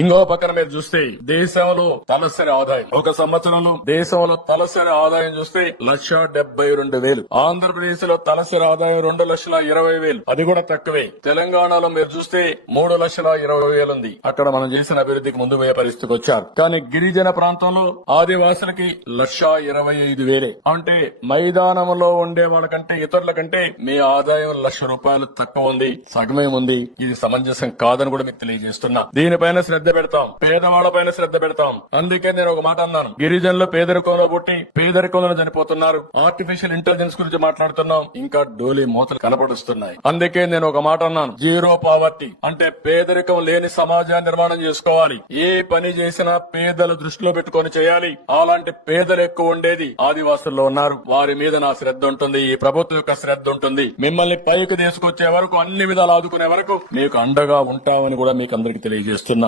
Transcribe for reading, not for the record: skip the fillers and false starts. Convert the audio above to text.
ఇంకో పక్కన మీరు చూస్తే దేశంలో తలసరి ఆదాయం ఒక సంవత్సరంలో దేశంలో తలసరి ఆదాయం చూస్తే 1,72,000. ఆంధ్రప్రదేశ్ లో తలసరి ఆదాయం 2,20,000. అది కూడా తక్కువే. తెలంగాణలో మీరు చూస్తే 3,20,000 ఉంది. అక్కడ మనం చేసిన అభివృద్ధికి ముందు పోయే పరిస్థితికి వచ్చారు. కానీ గిరిజన ప్రాంతంలో ఆదివాసులకి 1,25,000. అంటే మైదానంలో ఉండే వాళ్ళకంటే ఇతరుల కంటే మీ ఆదాయం 1,00,000 రూపాయలు తక్కువ ఉంది, సగమే ఉంది. ఇది సమంజసం కాదని కూడా మీకు తెలియజేస్తున్నా. దీనిపైన శ్రద్ధ పెడతాం, పేదవాళ్లపైన శ్రద్ధ పెడతాం. అందుకే నేను ఒక మాట అన్నాను, గిరిజనులు పేదరికంలో పుట్టి పేదరికంలో చనిపోతున్నారు. ఆర్టిఫిషియల్ ఇంటెలిజెన్స్ గురించి మాట్లాడుతున్నాం, ఇంకా డోలీ మూతలు కనపడుస్తున్నాయి. అందుకే నేను ఒక మాట అన్నాను, జీరో పావర్టీ అంటే పేదరికం లేని సమాజాన్ని నిర్మాణం చేసుకోవాలి. ఏ పని చేసినా పేదల దృష్టిలో పెట్టుకొని చేయాలి. అలాంటి పేదలు ఎక్కువ ఉండేది ఆదివాసుల్లో ఉన్నారు. వారి మీద నా శ్రద్ధ ఉంటుంది, ఈ ప్రభుత్వం యొక్క శ్రద్ధ ఉంటుంది. మిమ్మల్ని పైకి తీసుకొచ్చే వరకు, అన్ని విధాలు ఆదుకునే వరకు మీకు అండగా ఉంటామని కూడా మీకు అందరికి తెలియజేస్తున్నా.